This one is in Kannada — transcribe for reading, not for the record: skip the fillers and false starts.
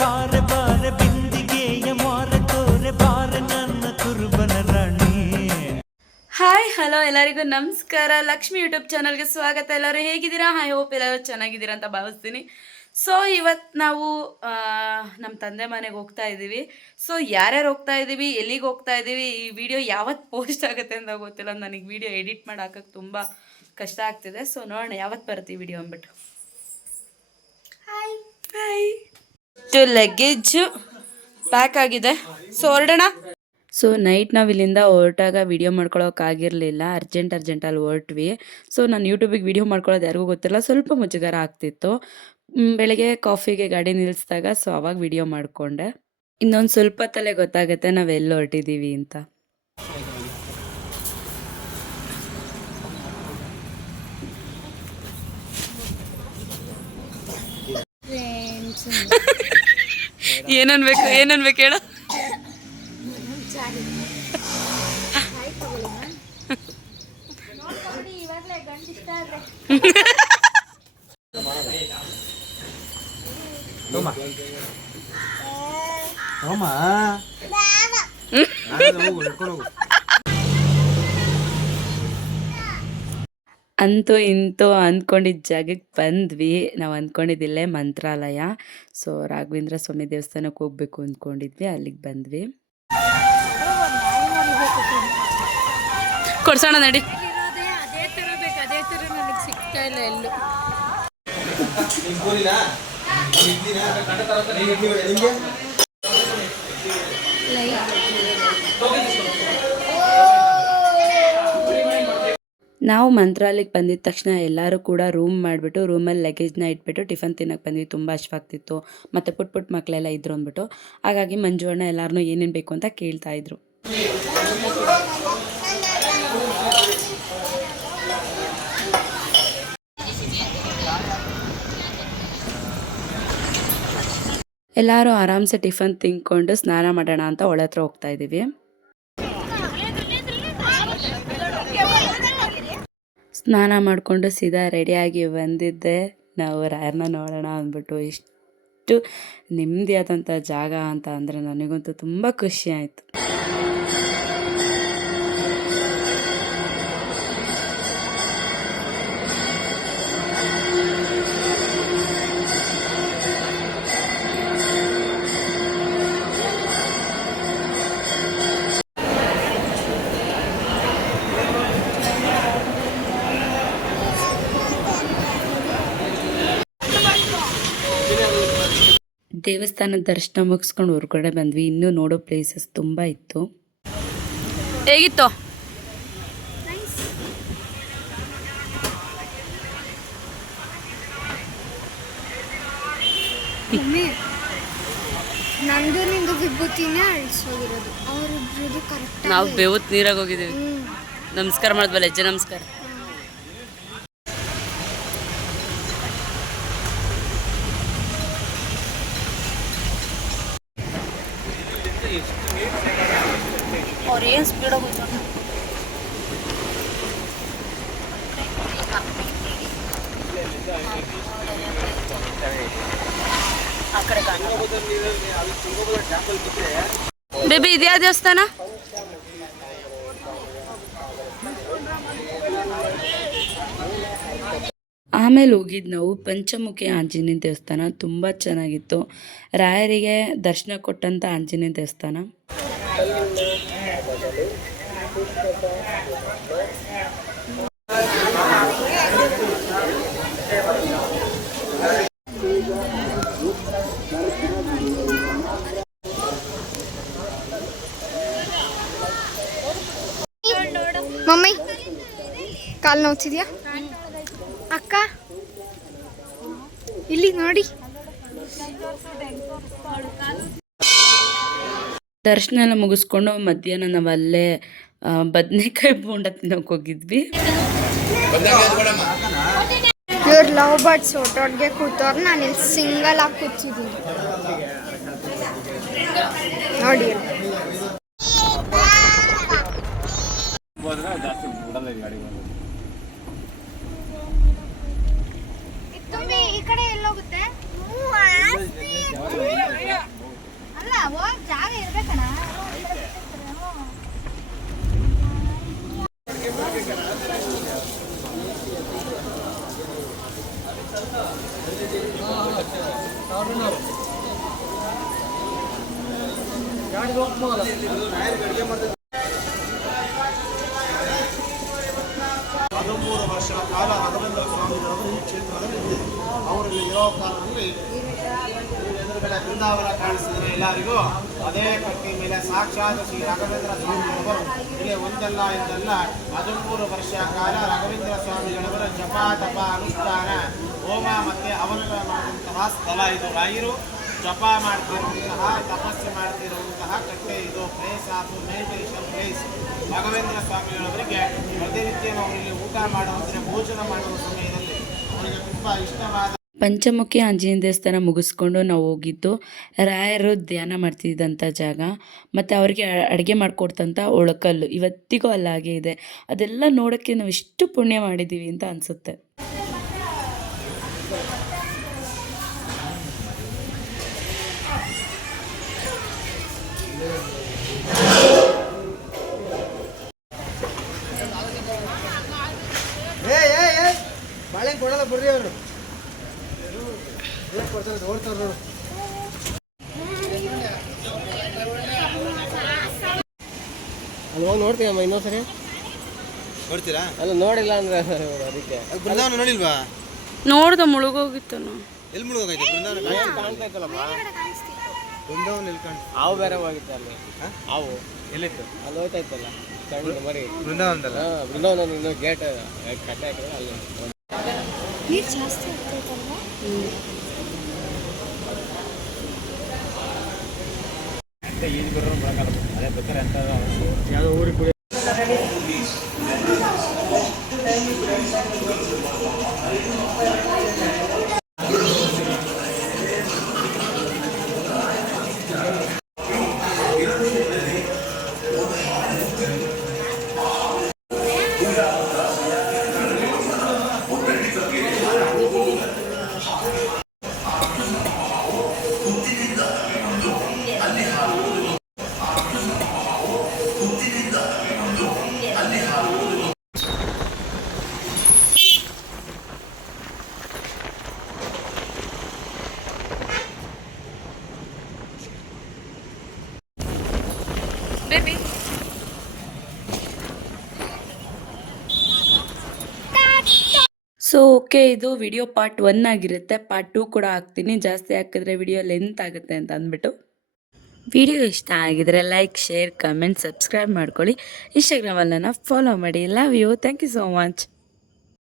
ಬಾರೆ ಬಾರೆ ಬಿಂದಿಗೆಯ ಮಾರೆ ತೋರೆ ಬಾರೆ ನನ್ನ ಕುರುಬನ ರಾಣಿ. ಹಾಯ್ ಹಲೋ ಎಲ್ಲರಿಗೂ ನಮಸ್ಕಾರ. ಲಕ್ಷ್ಮಿ ಯೂಟ್ಯೂಬ್ ಚಾನಲ್ಗೆ ಸ್ವಾಗತ. ಎಲ್ಲರೂ ಹೇಗಿದ್ದೀರಾ? ಐ ಹೋಪ್ ಎಲ್ಲರೂ ಚೆನ್ನಾಗಿದ್ದೀರಾ ಅಂತ ಭಾವಿಸ್ತೀನಿ. ಸೊ ಇವತ್ತು ನಾವು ನಮ್ಮ ತಂದೆ ಮನೆಗೆ ಹೋಗ್ತಾ ಇದ್ದೀವಿ. ಸೊ ಯಾರ್ಯಾರು ಹೋಗ್ತಾ ಇದ್ದೀವಿ, ಎಲ್ಲಿಗೆ ಹೋಗ್ತಾ ಇದ್ದೀವಿ, ಈ ವಿಡಿಯೋ ಯಾವತ್ತು ಪೋಸ್ಟ್ ಆಗುತ್ತೆ ಅಂತ ಗೊತ್ತಿಲ್ಲ. ನನಗೆ ವಿಡಿಯೋ ಎಡಿಟ್ ಮಾಡಿ ಹಾಕೋಕ್ಕೆ ತುಂಬ ಕಷ್ಟ ಆಗ್ತಿದೆ. ಸೊ ನೋಡೋಣ ಯಾವತ್ತು ಬರುತ್ತೆ ಈ ವಿಡಿಯೋ ಅಂದ್ಬಿಟ್ಟು. ಹಾಯ್ ಹಾಯ್ ಲಗೇಜು ಪ್ಯಾಕ್ ಆಗಿದೆ. ಸೊ ಹೊರಡೋಣ. ಸೊ ನೈಟ್ ನಾವು ಇಲ್ಲಿಂದ ಹೊರಟಾಗ ವಿಡಿಯೋ ಮಾಡ್ಕೊಳ್ಳೋಕ್ಕಾಗಿರಲಿಲ್ಲ. ಅರ್ಜೆಂಟಲ್ಲಿ ಹೊರಟ್ವಿ. ಸೊ ನಾನು ಯೂಟ್ಯೂಬಿಗೆ ವಿಡಿಯೋ ಮಾಡ್ಕೊಳ್ಳೋದು ಯಾರಿಗೂ ಗೊತ್ತಿಲ್ಲ, ಸ್ವಲ್ಪ ಮುಜುಗರ ಆಗ್ತಿತ್ತು. ಬೆಳಗ್ಗೆ ಕಾಫಿಗೆ ಗಾಡಿ ನಿಲ್ಲಿಸಿದಾಗ ಸೊ ಅವಾಗ ವಿಡಿಯೋ ಮಾಡಿಕೊಂಡೆ. ಇನ್ನೊಂದು ಸ್ವಲ್ಪ ಹೊತ್ತಲ್ಲೇ ಗೊತ್ತಾಗುತ್ತೆ ನಾವೆಲ್ಲಿ ಹೊರಟಿದ್ದೀವಿ ಅಂತ. ಏನನ್ಬೇಕು ಹೇಳು. ಅಂತೂ ಇಂತೂ ಅಂದ್ಕೊಂಡಿದ್ದ ಜಾಗಕ್ಕೆ ಬಂದ್ವಿ. ನಾವು ಅಂದ್ಕೊಂಡಿದ್ದಿಲ್ಲೇ ಮಂತ್ರಾಲಯ. ಸೊ ರಾಘವೇಂದ್ರ ಸ್ವಾಮಿ ದೇವಸ್ಥಾನಕ್ಕೆ ಹೋಗ್ಬೇಕು ಅಂದ್ಕೊಂಡಿದ್ವಿ, ಅಲ್ಲಿಗೆ ಬಂದ್ವಿ. ಕೊಡ್ಸೋಣ ನಡಿ. ಅದೇ ಥರ ನನಗೆ ಸಿಗ್ತಾ ಇಲ್ಲ ಎಲ್ಲೂ. ನಾವು ಮಂತ್ರಾಲಯಕ್ಕೆ ಬಂದಿದ್ದ ತಕ್ಷಣ ಎಲ್ಲರೂ ಕೂಡ ರೂಮ್ ಮಾಡಿಬಿಟ್ಟು ರೂಮಲ್ಲಿ ಲಗೇಜ್ನ ಇಟ್ಬಿಟ್ಟು ಟಿಫನ್ ತಿನ್ನೋಕ್ಕೆ ಬಂದ್ವಿ. ತುಂಬ ಹಶ್ವಾಗ್ತಿತ್ತು ಮತ್ತು ಪುಟ್ಟ ಮಕ್ಕಳೆಲ್ಲ ಇದ್ರು ಅಂದ್ಬಿಟ್ಟು. ಹಾಗಾಗಿ ಮಂಜು ಅಣ್ಣ ಎಲ್ಲರನ್ನೂ ಏನೇನು ಬೇಕು ಅಂತ ಕೇಳ್ತಾಯಿದ್ರು. ಎಲ್ಲರೂ ಆರಾಮ್ಸೆ ಟಿಫನ್ ತಿನ್ಕೊಂಡು ಸ್ನಾನ ಮಾಡೋಣ ಅಂತ ಒಳ ಹತ್ರ ಹೋಗ್ತಾ ಇದ್ದೀವಿ. ಸ್ನಾನ ಮಾಡಿಕೊಂಡು ಸೀದಾ ರೆಡಿಯಾಗಿ ಬಂದಿದ್ದೆ. ನಾವು ರಾಯರನ್ನ ನೋಡೋಣ ಅಂದ್ಬಿಟ್ಟು. ಇಷ್ಟು ನೆಮ್ಮದಿಯಾದಂಥ ಜಾಗ ಅಂತ ಅಂದರೆ ನನಗಂತೂ ತುಂಬ ಖುಷಿ ಆಯಿತು. ದೇವಸ್ಥಾನದ ದರ್ಶನ ಮುಗಿಸ್ಕೊಂಡು ಹೊರಗಡೆ ಬಂದ್ವಿ. ಇನ್ನೂ ನೋಡೋ ಪ್ಲೇಸಸ್ ತುಂಬ ಇತ್ತು. ಹೇಗಿತ್ತು? ನಂದು ನಿಂದು ವಿಭೂತಿನೇ ಅಳಿಸೋಗಿರೋದು. ಅವರಿಬ್ರದ್ದು ಕರೆಕ್ಟ್. ನಾವು ಬೇವತ್ ನೀರಾಗ ಹೋಗಿದ್ದೀವಿ. ನಮಸ್ಕಾರ ಮಾಡಿದ್ವಲ್ಲ, ಹೆಜ್ಜೆ ನಮಸ್ಕಾರ. ಅವ್ರು ಏನು ಸ್ಪೀಡಾಗಿ ಹೋಗ್ತಾರೆ. ಬೇಬಿ ಇದ್ಯಾ ದೇವಸ್ಥಾನ? ಆಮೇಲೆ ಹೋಗಿದ್ದು ನಾವು ಪಂಚಮುಖಿ ಆಂಜನೇಯ ದೇವಸ್ಥಾನ. ತುಂಬ ಚೆನ್ನಾಗಿತ್ತು. ರಾಯರಿಗೆ ದರ್ಶನ ಕೊಟ್ಟಂಥ ಆಂಜನೇಯ ದೇವಸ್ಥಾನ. ಮಮ್ಮಿ ಕಾಲು ನೋಡ್ತಿದ್ಯಾ ಅಕ್ಕ? ಇಲ್ಲಿ ನೋಡಿ. ದರ್ಶನ ಎಲ್ಲ ಮುಗಿಸ್ಕೊಂಡು ಮಧ್ಯಾಹ್ನ ನಾವು ಅಲ್ಲೇ ಬದನೆಕಾಯಿ ಬೋಂಡ ತಿನ್ನೋಕೆ ಹೋಗಿದ್ವಿ. ಇವ್ರು ಲವ್ ಬರ್ಡ್ಸ್ ಒಟ್ಟೊಟ್ಟಿಗೆ ಕೂತವ್ರು. ನಾನು ಇಲ್ಲಿ ಸಿಂಗಲ್ ಆಗಿ ಕೂತಿದ್ದೀನಿ ನೋಡಿ. ಈ ಕಡೆ ಎಲ್ಲೋಗುತ್ತೆ? ಜಾಗ ಇರ್ಬೇಕಣ್ಣ. ಹದಿಮೂರು ವರ್ಷ ಕಾಲ ರಾಘವೇಂದ್ರ ಸ್ವಾಮಿಗಳವರು ಈ ಕ್ಷೇತ್ರದಲ್ಲಿ ಇದ್ದರು. ಅವರಲ್ಲಿ ಇರೋ ಕಾಲದಲ್ಲಿ ಎದುರುಗಡೆ ಬೃಂದಾವನ ಕಾಣಿಸಿದ್ರೆ ಎಲ್ಲರಿಗೂ ಅದೇ ಕಟ್ಟಿ ಮೇಲೆ ಸಾಕ್ಷಾತ್ ಶ್ರೀ ರಾಘವೇಂದ್ರ ಸ್ವಾಮಿಗಳವರು ಇಲ್ಲಿ ಒಂದಲ್ಲ ಎಂದಲ್ಲ 13 ವರ್ಷ ಕಾಲ ರಾಘವೇಂದ್ರ ಸ್ವಾಮಿಗಳವರ ಜಪ ತಪ ಅನುಷ್ಠಾನ ಹೋಮ ಮತ್ತೆ ಹವನ ಮಾಡುವಂತಹ ಸ್ಥಳ ಇದು. ರಾಯರು ಜಪ ಮಾಡ್ತಿರುವಂತಹ ತಪಸ್ಸು ಮಾಡ್ತಿರುವಂತಹ ಕಟ್ಟೆ ಇದು. Place of meditation place. Raghavendra ಸ್ವಾಮಿಗಳವರಿಗೆ ಪ್ರತಿನಿತ್ಯ ಅವರಿಗೆ ಊಟ ಮಾಡುವಂತೆ ಭೋಜನ ಮಾಡುವ ಸಮಯದಲ್ಲಿ ಅವರಿಗೆ ತುಂಬ ಇಷ್ಟವಾದ ಪಂಚಮುಖಿ ಆಂಜನೇಯ ದೇವಸ್ಥಾನ ಮುಗಿಸ್ಕೊಂಡು ನಾವು ಹೋಗಿದ್ದು ರಾಯರು ಧ್ಯಾನ ಮಾಡ್ತಿದ್ದಂಥ ಜಾಗ ಮತ್ತು ಅವ್ರಿಗೆ ಅಡುಗೆ ಮಾಡಿಕೊಡ್ತಂಥ ಒಳಕಲ್ಲು ಇವತ್ತಿಗೂ ಅಲ್ಲಾಗೆ ಇದೆ. ಅದೆಲ್ಲ ನೋಡೋಕ್ಕೆ ನಾವು ಎಷ್ಟು ಪುಣ್ಯ ಮಾಡಿದ್ದೀವಿ ಅಂತ ಅನಿಸುತ್ತೆ. ಬಾಳೆಹಣ್ಣು ಕೊಡಲ್ಲ ಬಿಡ್ರಿ ಅವರು ಕೊಡ್ತಾರೆ ನೋಡ್ತಾರೆ ನೋಡು. ಅಲ್ಲಿ ಹೋಗಿ ನೋಡ್ತೀವಮ್ಮ ಇನ್ನೊಂದ್ಸರಿ ನೋಡ್ತೀರಾ? ಅಲ್ಲ ನೋಡಿಲ್ಲ ಅಂದ್ರೆ ಅದಕ್ಕೆ ಬೃಂದಾವನ ನೋಡಿಲ್ವಾ? ನೋಡ್ದ ಮುಳುಗೋಗಿತ್ತು. ಎಲ್ಲಿ ಮುಳುಗೋಗೈತೆ ಬೃಂದಾವನ? ಕಾಣ್ತಾ ಇತ್ತಲ್ಲಮ್ಮ ಬೃಂದಾವನ ಎಲ್ಲಿ ಕಾಣ್ತಾ? ಹಾವು ಬೇರೆ ಹೋಗಿತ್ತು ಅಲ್ಲಿ. ಹಾವು ಎಲ್ಲಿತ್ತು? ಅಲ್ಲಿ ಹೋಗ್ತಾ ಇತ್ತಲ್ಲ ಸಣ್ಣ ಮರಿ ಬೃಂದಾವನದಲ್ಲ. ಬೃಂದಾವನ ಇನ್ನೂ ಗೇಟ್ ಕಟ್ಟೆ ಹಾಕಿದ್ರೆ ಅಲ್ಲಿ ನೀರು ಜಾಸ್ತಿ ಆಗ್ತೈತಲ್ವಾ? ಈಜು ಬಿಡ್ರೂ ಬರೋಕ್ಕಲ್ಲ. ಅದೇ ಬೇಕಾರೆ ಅಂತ ಯಾವುದೋ ಊರಿಗೆ ಕುಡಿ. ಸೊ ಓಕೆ, ಇದು ವಿಡಿಯೋ ಪಾರ್ಟ್ 1 ಆಗಿರುತ್ತೆ. ಪಾರ್ಟ್ 2 ಕೂಡ ಹಾಕ್ತೀನಿ. ಜಾಸ್ತಿ ಹಾಕಿದ್ರೆ ವಿಡಿಯೋ ಲೆಂತ್ ಆಗುತ್ತೆ ಅಂತ ಅಂದ್ಬಿಟ್ಟು. ವಿಡಿಯೋ ಇಷ್ಟ ಆಗಿದ್ರೆ ಲೈಕ್, ಶೇರ್, ಕಮೆಂಟ್, ಸಬ್ಸ್ಕ್ರೈಬ್ ಮಾಡ್ಕೊಳ್ಳಿ. ಇನ್ಸ್ಟಾಗ್ರಾಮಲ್ಲಿ ಫಾಲೋ ಮಾಡಿ. Love you. Thank you so much.